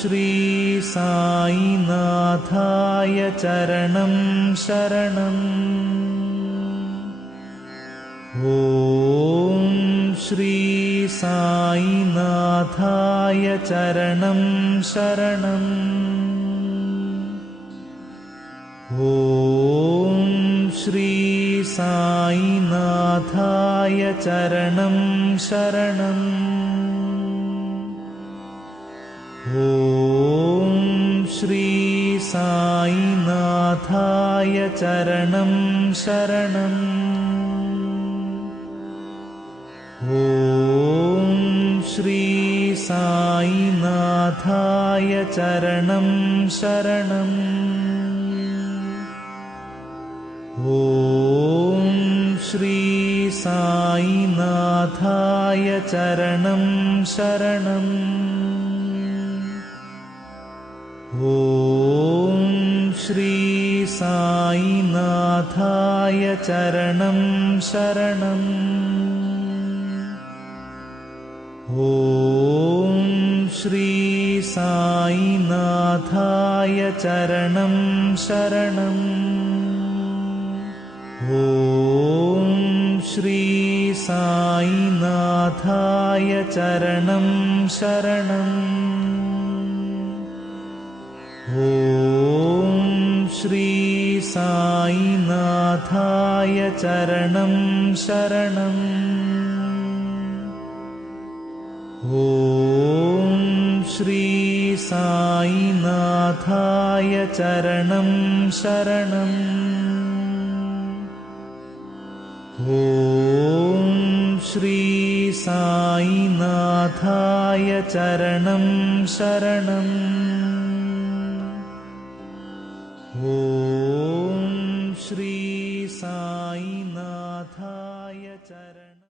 ശ്രീ സായിനാഥായ ചരണം ശരണം. ഓം ശ്രീ സായിനാഥായ ചരണം ശരണം. ഓം ശ്രീ സായിനാഥായ ചരണം ശരണം. ഓം ശ്രീ സായിനാഥായ ചരണം ശരണം. ഓം ശ്രീ സായിനാഥായ ചരണം ശരണം. ഓം ശ്രീ സായിനാഥായ ചരണം ശരണം. ഓം ശ്രീ സായിനാഥായ ചരണം ശരണം. ഓം ശ്രീ സായിനാഥായ ചരണം ശരണം. ഓം ശ്രീ സായിനാഥായ ചരണം ശരണം. ഓം ശ്രീ സായിനാഥായ ചരണം ശരണം. ഓം ശ്രീ സായിനാഥായ ചരണം ശരണം. ഓം ശ്രീ സായിനാഥായ ചരണം ശരണം. ഓം